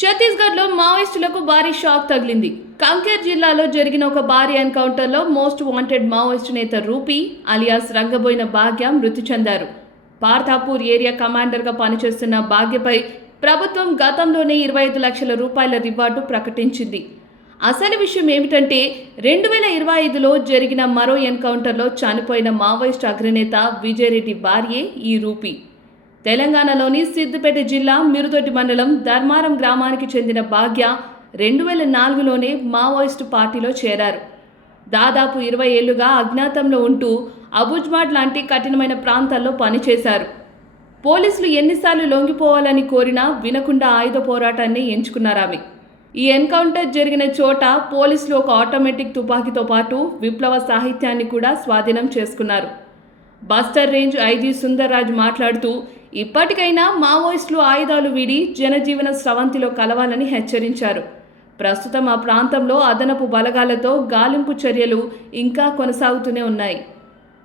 ఛత్తీస్గఢ్లో మావోయిస్టులకు భారీ షాక్ తగిలింది. కంకేర్ జిల్లాలో జరిగిన ఒక భారీ ఎన్కౌంటర్లో మోస్ట్ వాంటెడ్ మావోయిస్టు నేత రూపీ అలియాస్ రంగబోయిన భాగ్య మృతి చెందారు. పార్థాపూర్ ఏరియా కమాండర్గా పనిచేస్తున్న భాగ్యపై ప్రభుత్వం గతంలోనే 25 లక్షల రూపాయల రివార్డు ప్రకటించింది. అసలు విషయం ఏమిటంటే 2025లో జరిగిన మరో ఎన్కౌంటర్లో చనిపోయిన మావోయిస్టు అగ్రనేత విజయరెడ్డి భార్యే ఈ రూపీ. తెలంగాణలోని సిద్దిపేట జిల్లా మిరుదొడ్డి మండలం ధర్మారం గ్రామానికి చెందిన భాగ్య 2004లోనే మావోయిస్టు పార్టీలో చేరారు. దాదాపు 20 ఏళ్లుగా అజ్ఞాతంలో ఉంటూ అబుజ్మాడ్ లాంటి కఠినమైన ప్రాంతాల్లో పనిచేశారు. పోలీసులు ఎన్నిసార్లు లొంగిపోవాలని కోరినా వినకుండా ఆయుధ పోరాటాన్ని ఎంచుకున్నారామె. ఈ ఎన్కౌంటర్ జరిగిన చోట పోలీసులు ఒక ఆటోమేటిక్ తుపాకీతో పాటు విప్లవ సాహిత్యాన్ని కూడా స్వాధీనం చేసుకున్నారు. బస్తర్ రేంజ్ ఐజీ సుందర్రాజ్ మాట్లాడుతూ, ఇప్పటికైనా మావోయిస్టులు ఆయుధాలు వీడి జనజీవన స్రవంతిలో కలవాలని హెచ్చరించారు. ప్రస్తుతం ఆ ప్రాంతంలో అదనపు బలగాలతో గాలింపు చర్యలు ఇంకా కొనసాగుతూనే ఉన్నాయి.